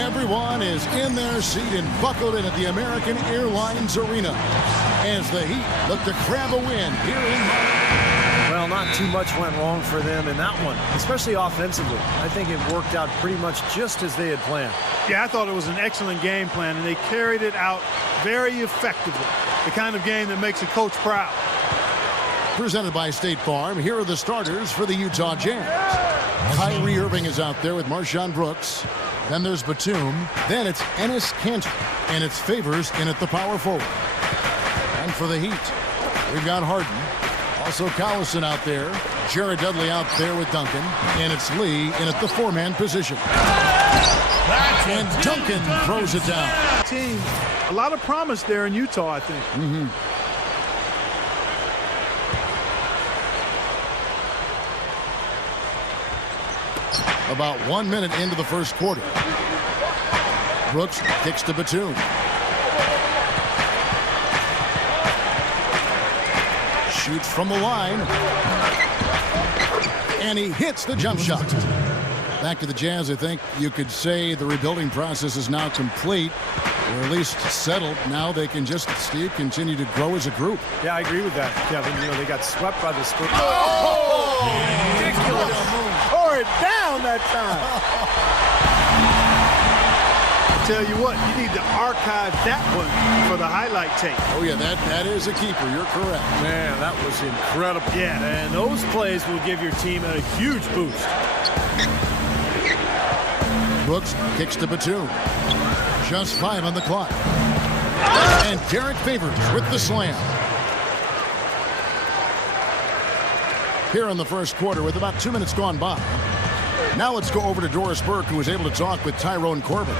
Everyone is in their seat and buckled in at the American Airlines Arena as the Heat look to grab a win here in Miami. Well, not too much went wrong for them in that one, especially offensively. I think it worked out pretty much just as they had planned. Yeah, I thought it was an excellent game plan, and they carried it out very effectively. The kind of game that makes a coach proud. Presented by State Farm, here are the starters for the Utah Jazz. Kyrie Irving is out there with Marshawn Brooks. Then there's Batum. Then it's Enes Kanter. And it's Favors in at the power forward. And for the Heat, we've got Harden. Also Collison out there. Jared Dudley out there with Duncan. And it's Lee in at the four-man position. And Duncan throws it down. Team, a lot of promise there in Utah, I think. About 1 minute into the first quarter. Brooks kicks to Batum. Shoots from the line. And he hits the jump shot. Back to the Jazz, I think you could say the rebuilding process is now complete, or at least settled. Now they can just, Steve, continue to grow as a group. Yeah, I agree with that, Kevin. You know, they got swept by the Spurs. Oh! Ridiculous. Tore it down that time. I tell you what, you need to archive that one for the highlight tape. Oh, yeah, that is a keeper. You're correct. Man, that was incredible. Yeah, and those plays will give your team a huge boost. Brooks kicks to Batum. Just 5 on the clock. And Derek Favors with the slam. Here in the first quarter with about 2 minutes gone by. Now let's go over to Doris Burke, who was able to talk with Tyrone Corbin.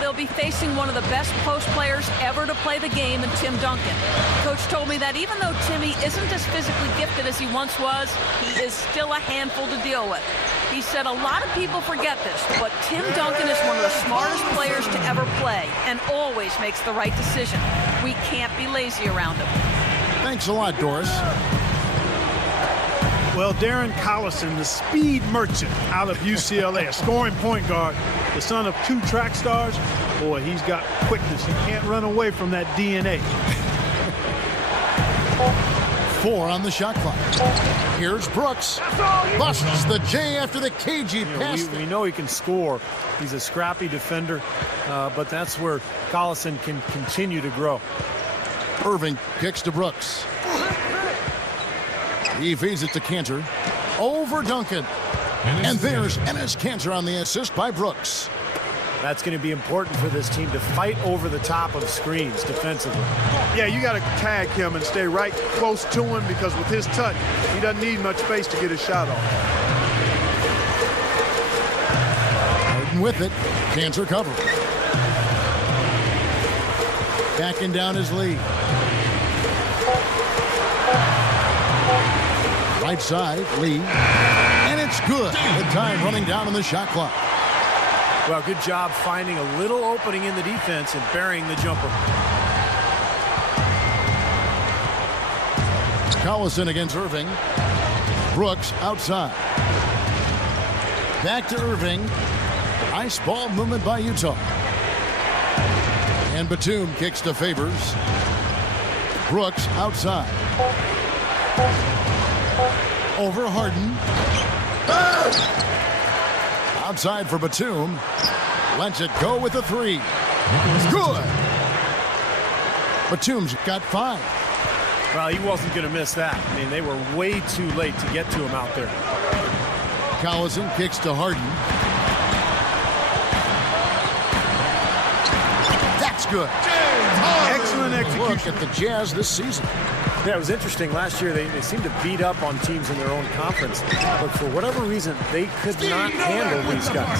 They'll be facing one of the best post players ever to play the game in Tim Duncan. Coach told me that even though Timmy isn't as physically gifted as he once was, he is still a handful to deal with. He said a lot of people forget this, but Tim Duncan is one of the smartest players to ever play and always makes the right decision. We can't be lazy around him. Thanks a lot, Doris. Well, Darren Collison, the speed merchant out of UCLA, a scoring point guard, the son of 2 track stars. Boy, he's got quickness. He can't run away from that DNA. 4 on the shot clock. Here's Brooks. Busts the J after the cagey pass. We know he can score. He's a scrappy defender, but that's where Collison can continue to grow. Irving kicks to Brooks. He feeds it to Kanter. Over Duncan. And there's Enes Kanter on the assist by Brooks. That's going to be important for this team to fight over the top of screens defensively. Yeah, you got to tag him and stay right close to him because with his touch, he doesn't need much space to get his shot off. Harden with it. Kanter cover. Backing down his lead. Right side, Lee. And it's good. The time running down on the shot clock. Well, good job finding a little opening in the defense and burying the jumper. Collison against Irving. Brooks outside. Back to Irving. Nice ball movement by Utah. And Batum kicks to Favors. Brooks outside. Over Harden. Outside for Batum. Lets it go with a 3. Good. Batum's got 5. Well, he wasn't going to miss that. I mean, they were way too late to get to him out there. Collison kicks to Harden. That's good. Excellent execution. Look at the Jazz this season. Yeah, it was interesting. Last year, they seemed to beat up on teams in their own conference. But for whatever reason, they could not handle these guys.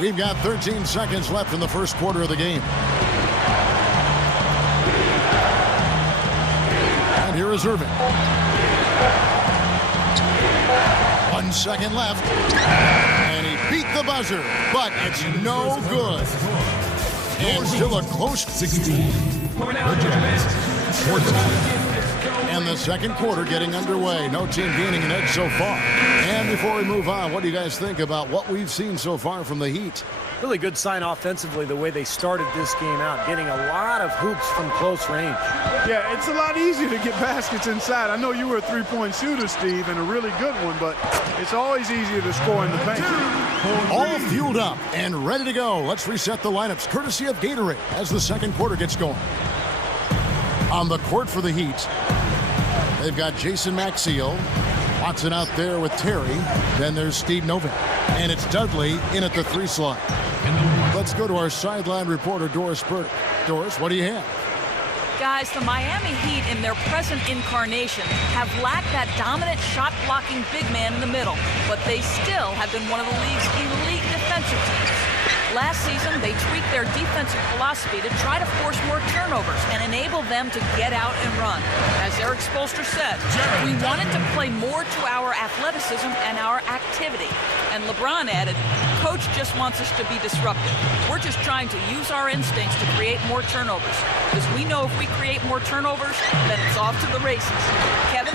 We've got 13 seconds left in the first quarter of the game. And here is Irving. 1 second left. And he beat the buzzer, but it's no good. And still a close 16. And the second quarter getting underway. No team gaining an edge so far. And And before we move on, what do you guys think about what we've seen so far from the Heat? Really good sign offensively the way they started this game out, getting a lot of hoops from close range. Yeah, it's a lot easier to get baskets inside. I know you were a three-point shooter, Steve, and a really good one, but it's always easier to score in the paint. All fueled up and ready to go. Let's reset the lineups, courtesy of Gatorade, as the second quarter gets going. On the court for the Heat, they've got Jason Maxiell. Watson out there with Terry. Then there's Steve Novak. And it's Dudley in at the 3 slot. Let's go to our sideline reporter, Doris Burke. Doris, what do you have? Guys, the Miami Heat in their present incarnation have lacked that dominant shot-blocking big man in the middle, but they still have been one of the league's elite defensive teams. Last season, they tweaked their defensive philosophy to try to force more turnovers and enable them to get out and run. As Eric Spoelstra said, we wanted to play more to our athleticism and our activity. And LeBron added, Coach just wants us to be disruptive. We're just trying to use our instincts to create more turnovers. Because we know if we create more turnovers, then it's off to the races. Kevin?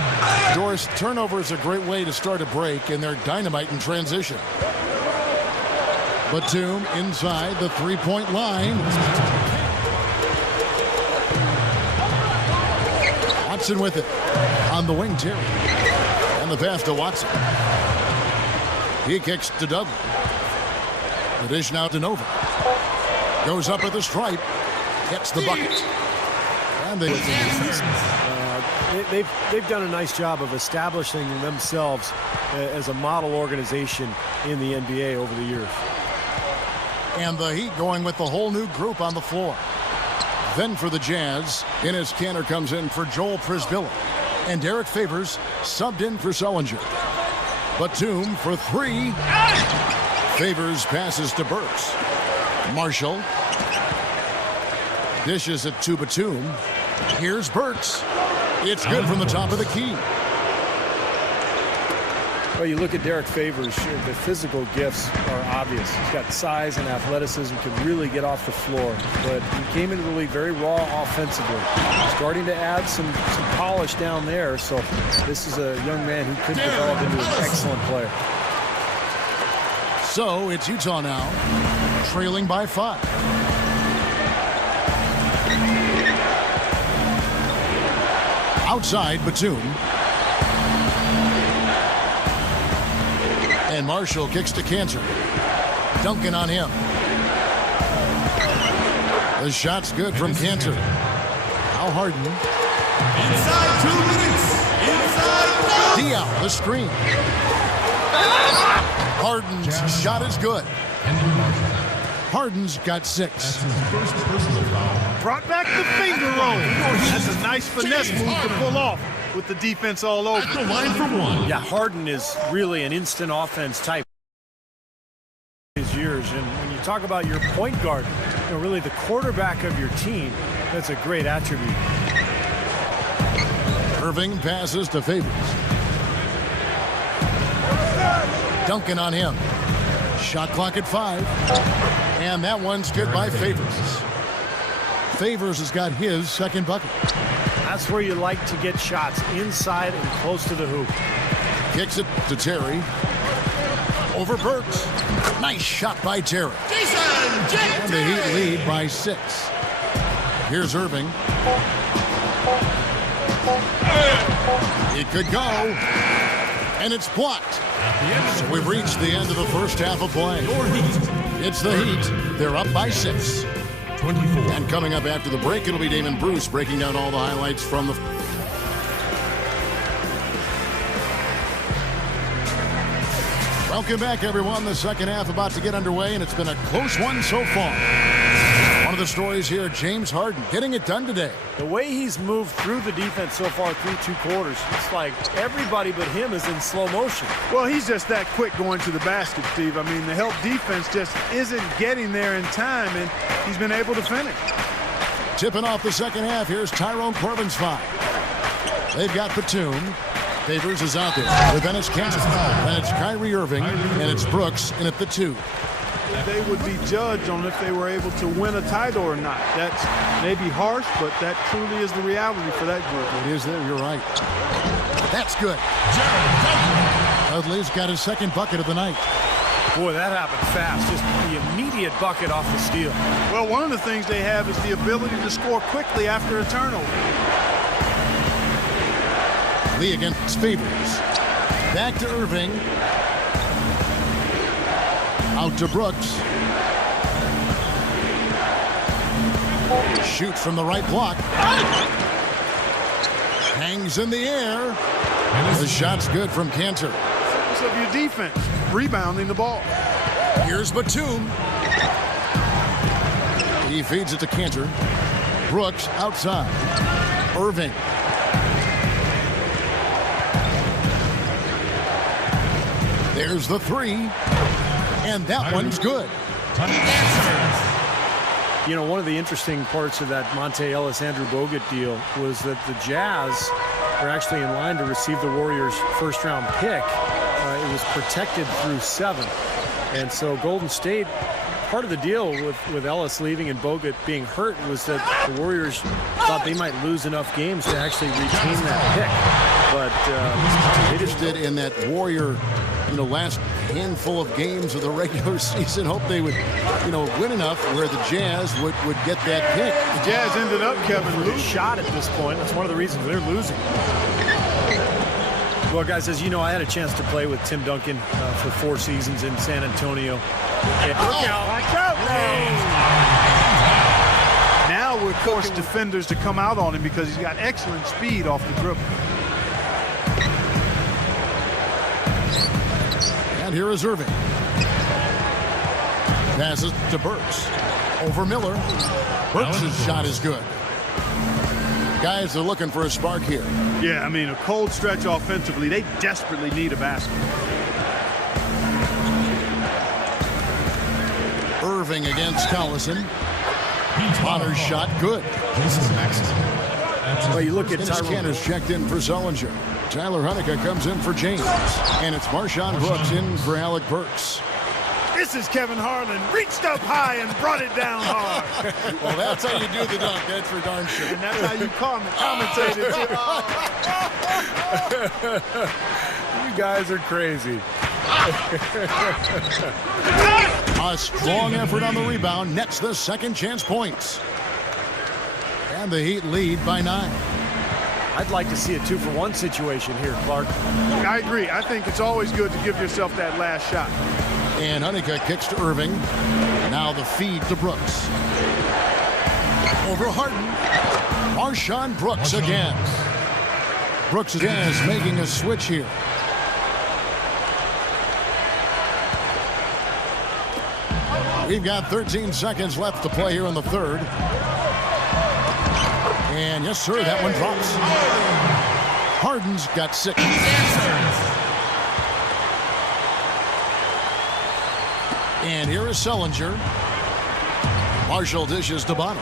Doris, turnover is a great way to start a break, and they're dynamite in transition. Batum inside the three-point line. Watson with it. On the wing, Terry. And the pass to Watson. He kicks to Dudley. The dish now to Nova. Goes up at the stripe. Gets the bucket. And they've done a nice job of establishing themselves as a model organization in the NBA over the years. And the Heat going with the whole new group on the floor. Then for the Jazz, Enes Kanter comes in for Joel Prisbilla. And Derek Favors subbed in for Sullinger. Batum for 3. Favors passes to Burks. Marshall. Dishes it to Batum. Here's Burks. It's good from the top of the key. Well, you look at Derek Favors, the physical gifts are obvious. He's got size and athleticism, can really get off the floor. But he came into the league very raw offensively. Starting to add some polish down there. So this is a young man who could develop into an excellent player. So it's Utah now, trailing by 5. Outside, Batum. And Marshall kicks to Kanter. Duncan on him. The shot's good from Kanter. Now Harden. Inside 2 minutes. Diaw, the screen. Harden's shot is good. Harden's got 6. That's his first personal foul. Brought back the finger roll. That's a nice finesse move to pull off with the defense all over. At the line for 1. Yeah, Harden is really an instant offense type. His years, and when you talk about your point guard, really the quarterback of your team, that's a great attribute. Irving passes to Favors. Duncan on him. Shot clock at 5. And that one's good by Favors. Favors has got his second bucket. That's where you like to get shots, inside and close to the hoop. Kicks it to Terry. Over Burks. Nice shot by Terry. And the Heat lead by 6. Here's Irving. It could go. And it's blocked. So we've reached the end of the first half of play. It's the Heat. They're up by 6. 24. And coming up after the break, it'll be Damon Bruce breaking down all the highlights from the... Welcome back, everyone. The second half about to get underway, and it's been a close one so far. One of the stories here, James Harden getting it done today. The way he's moved through the defense so far through 2 quarters, it's like everybody but him is in slow motion. Well, he's just that quick going to the basket, Steve. I mean, the help defense just isn't getting there in time, and he's been able to finish. Tipping off the second half, here's Tyrone Corbin's 5. They've got Batum. Favors is out there with Enes Kanter. And it's Kyrie Irving, and it's Brooks in at the 2. They would be judged on if they were able to win a title or not. That's maybe harsh, but that truly is the reality for that group. It is there, you're right. That's good. Dudley's got his second bucket of the night. Boy, that happened fast. Just the immediate bucket off the steal. Well, one of the things they have is the ability to score quickly after a turnover. Lee against Favors. Back to Irving. Out to Brooks. Shoot from the right block. Hangs in the air. The shot's good from Cantor. Focus of your defense, rebounding the ball. Here's Batum. He feeds it to Cantor. Brooks outside. Irving. There's the three. And that one's good. You know, one of the interesting parts of that Monte Ellis-Andrew Bogut deal was that the Jazz were actually in line to receive the Warriors' first-round pick. It was protected through 7. And so Golden State, part of the deal with Ellis leaving and Bogut being hurt was that the Warriors thought they might lose enough games to actually retain that pick. But they just did in that Warrior, last handful of games of the regular season. Hope they would, win enough where the Jazz would get that pick. The Jazz ended up, Kevin, losing shot at this point. That's one of the reasons they're losing. Well, guys, as you know, I had a chance to play with Tim Duncan for 4 seasons in San Antonio. Now we're forced defenders to come out on him because he's got excellent speed off the dribble. And here is Irving. Passes to Burks. Over Miller. Burks' shot is good. Guys are looking for a spark here. Yeah, I mean, a cold stretch offensively. They desperately need a basket. Irving against Collison. Bonner's shot good. Well, you look at Cantor's checked in for Sullinger. Tyler Hunnicutt comes in for James. And it's Marshawn Brooks in for Alec Burks. This is Kevin Harlan. Reached up high and brought it down hard. Well, that's how you do the dunk. That's for darn sure. And that's how you commentate it, too. You guys are crazy. A strong effort on the rebound nets the second chance points. And the Heat lead by 9. I'd like to see a 2-for-1 situation here, Clark. I agree. I think it's always good to give yourself that last shot. And Hunnicutt kicks to Irving. Now the feed to Brooks. Over Harden. Marshawn Brooks again. Brooks is making a switch here. We've got 13 seconds left to play here in the third. And yes, sir, that one drops. Harden's got 6. And here is Sullinger. Marshall dishes to Bonner.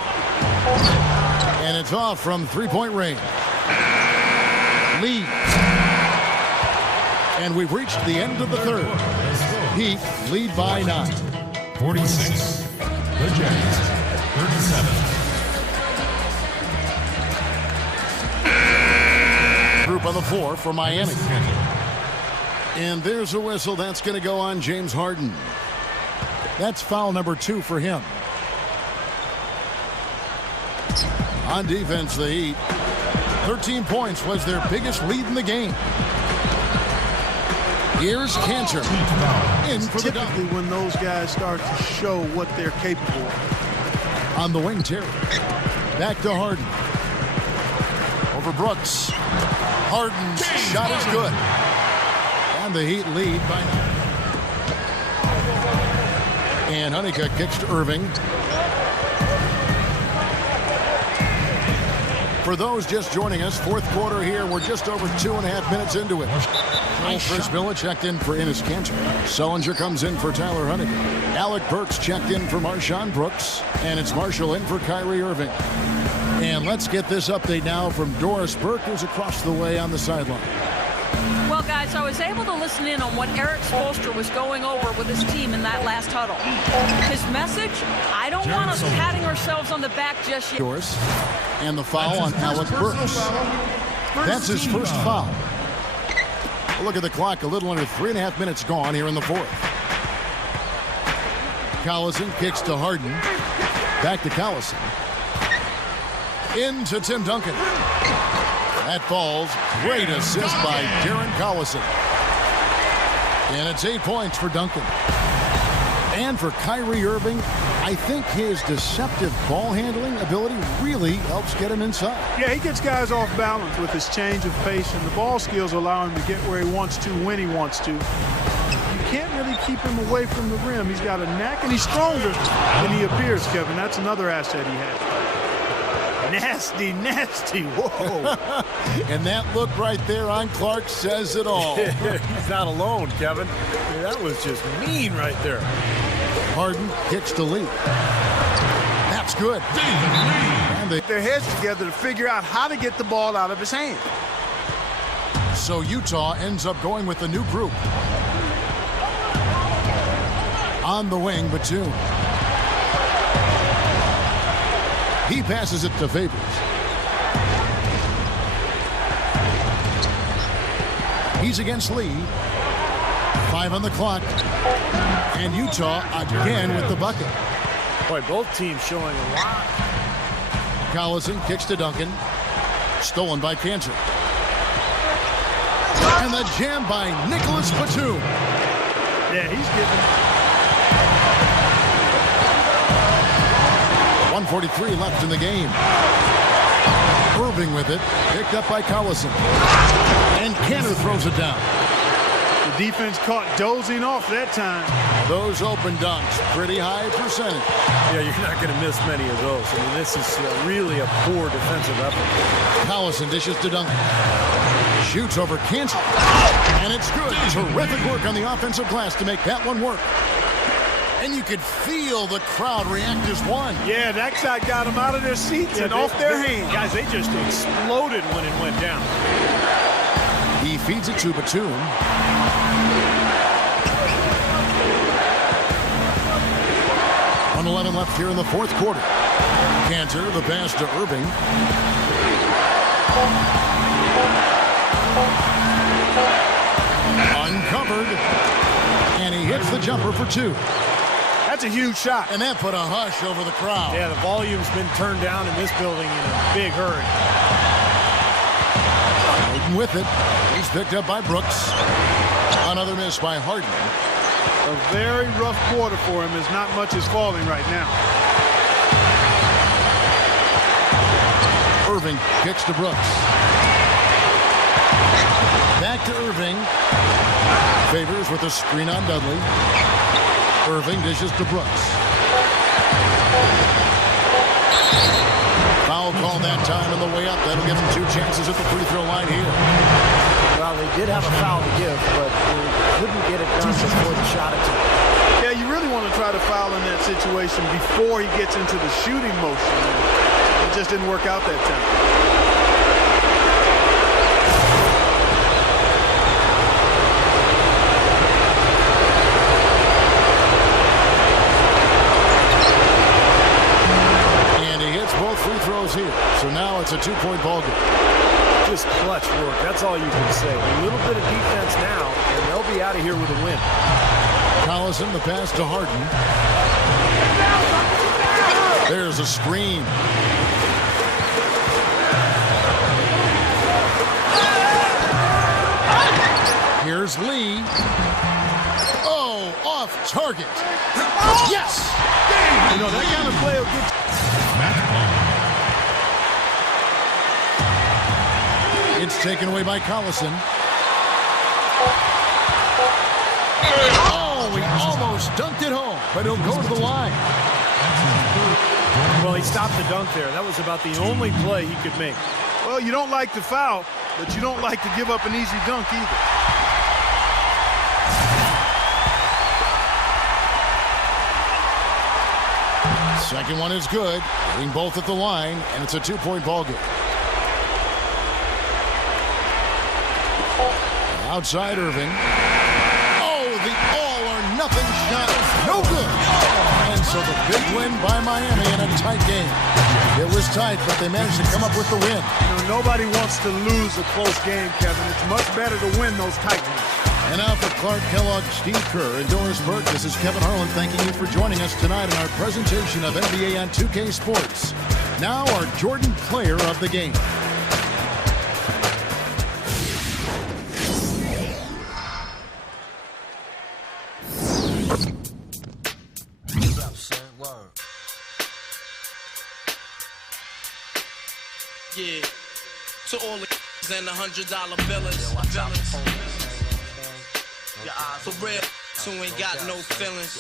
And it's off from 3-point range. Lead. And we've reached the end of the third. Heat lead by 9. 46. The Jazz. 37. Group on the floor for Miami. And there's a whistle. That's going to go on James Harden. That's foul number 2 for him. On defense, the Heat. 13 points was their biggest lead in the game. Here's Cantor. In for the typically dunk. when those guys start to show what they're capable of. On the wing, Terry. Back to Harden. Over Brooks. Harden's shot is good. And the Heat lead by 9. And Hunnicutt kicks to Irving. For those just joining us, fourth quarter here. We're just over 2.5 minutes into it. Frisbilla checked in for Enes Kanter. Sullinger comes in for Tyler Hunnicutt. Alec Burks checked in for Marshawn Brooks. And it's Marshall in for Kyrie Irving. And let's get this update now from Doris Burke, who's across the way on the sideline. Well, guys, I was able to listen in on what Eric Spoelstra was going over with his team in that last huddle. His message, I don't want us patting ourselves on the back just yet. Doris. And the foul on Alec Burks. That's his first foul. Look at the clock. A little under 3.5 minutes gone here in the fourth. Collison kicks to Harden. Back to Collison. Into Tim Duncan. That falls. Great assist by Darren Collison. And it's 8 points for Duncan. And for Kyrie Irving, I think his deceptive ball handling ability really helps get him inside. Yeah, he gets guys off balance with his change of pace, and the ball skills allow him to get where he wants to when he wants to. You can't really keep him away from the rim. He's got a knack, and he's stronger than he appears, Kevin. That's another asset he has. Nasty, nasty. Whoa. And that look right there on Clark says it all. He's not alone, Kevin. That was just mean right there. Harden kicks to Lee. That's good. And they Their heads together to figure out how to get the ball out of his hand. So Utah ends up going with the new group. On the wing, Batum. He passes it to Favors. He's against Lee. 5 on the clock. And Utah again with the bucket. Boy, both teams showing a lot. Collison kicks to Duncan. Stolen by Cantor. And the jam by Nicholas Batum. Yeah, he's giving. 1:43 left in the game. Irving with it. Picked up by Collison. And Cantor throws it down. The defense caught dozing off that time. Those open dunks, pretty high percentage. Yeah, you're not going to miss many of those. I mean, this is really a poor defensive effort. Collison dishes to Duncan. Shoots over Cantor. And it's good. Terrific work on the offensive glass to make that one work. And you could feel the crowd react as one. Yeah, that shot got them out of their seats and off their hands. Guys, they just exploded when it went down. He feeds it to Batum. .11 left here in the fourth quarter. Cantor, the pass to Irving. Uncovered. And he hits the jumper for 2. That's a huge shot. And that put a hush over the crowd. Yeah, the volume's been turned down in this building in a big hurry. Hayden with it. He's picked up by Brooks. Another miss by Harden. A very rough quarter for him as not much is falling right now. Irving kicks to Brooks. Back to Irving. Favors with a screen on Dudley. Irving dishes to Brooks. Foul call that time on the way up. That'll give him 2 chances at the free throw line here. Well, they did have a foul to give, but they couldn't get it done before the shot attempt. Yeah, you really want to try to foul in that situation before he gets into the shooting motion. It just didn't work out that time. Free throws here. So now it's a 2-point ball game. Just clutch work. That's all you can say. A little bit of defense now, and they'll be out of here with a win. Collison, the pass to Harden. There's a screen. Here's Lee. Oh, off target. Yes! You know, that kind of play will get... It's taken away by Collison. Oh, he almost dunked it home, but he'll go to the line. Well, he stopped the dunk there. That was about the only play he could make. Well, you don't like to foul, but you don't like to give up an easy dunk either. Second one is good. Hitting both at the line, and it's a 2-point ball game. Outside Irving. Oh, the all-or-nothing shot. No good. And so the Big win by Miami in a tight game. It was tight, but they managed to come up with the win. Nobody wants to lose a close game, Kevin. It's much better to win those tight ones. And now for Clark Kellogg, Steve Kerr, and Doris Burke, this is Kevin Harlan thanking you for joining us tonight in our presentation of NBA on 2K Sports. Now our Jordan Player of the Game. Yeah, to all the and the $100 billers. For real, who ain't got no feelings.